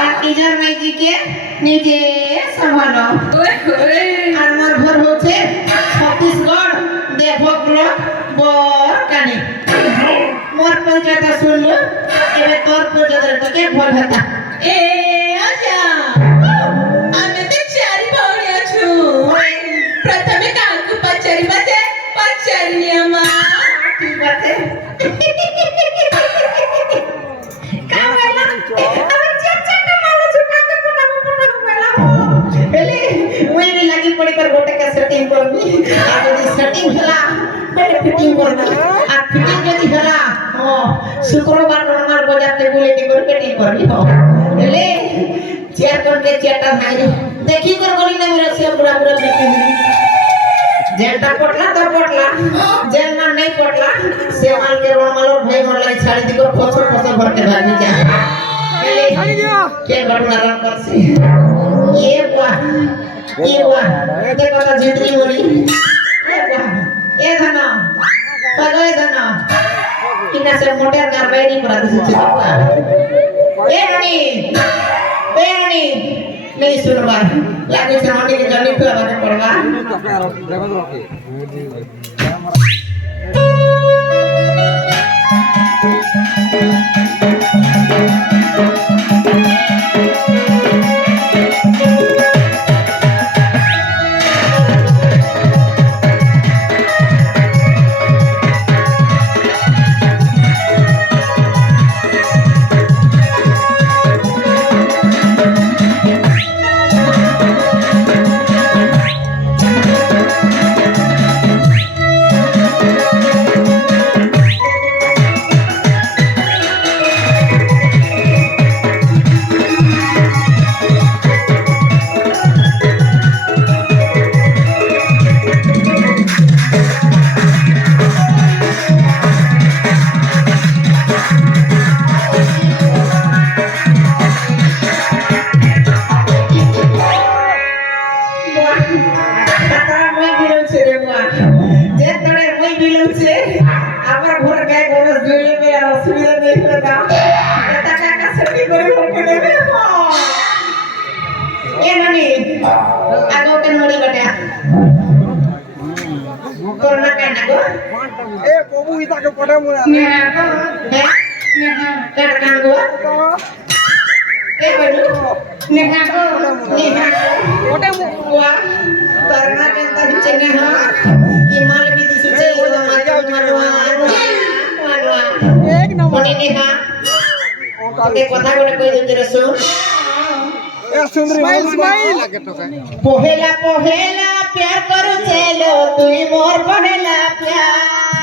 আর নিজের নাইজিকে নিজে সম্ভালো আর মোর ঘর হচ্ছে ছত্তিশগড় দেবগ্রহ বরকানি মোর পরিচয়টা শুনলো এবার তোর পরিচয়টা তোকে ভুল হতা এ আচ্ছা আমি তো চারি ভাউনি আছু প্রথমে কাকু পচারি বাজে পচারি আমা ঠিক আছে কামাইলা আমি চাচা মালা চুকাতে কোনা এলে মুই भी लगी पड़ी कर गोटे के सेटिंग करबी आ यदि सेटिंग होला पहले फिटिंग करबी आ फिटिंग यदि होला ओ शुक्रवार नॉर्मल बाजार के बोले के कर फिटिंग करबी हो एले चेयर करके चेटा भाई देखी कर बोली ना मेरा से पूरा पूरा फिटिंग जेटा पटला तो पटला जेल ना नहीं पटला से माल के नॉर्मल और भाई मन लाई साड़ी दी कर फोसो फोसो भर के भागी जा एले के घटना रन कर से ये वाह देखो तो जिंदगी बोली ए धना पगो ए धना इना से मोटर कारवाई नहीं करा दे छे ए रानी मेरी सुन बात लागे से होने के जल्दी पे आने पड़ेगा কথা বলে কই দিতে রসু পহেলা পহেলা প্যার করু চেলো তুই মোর পহেলা প্যার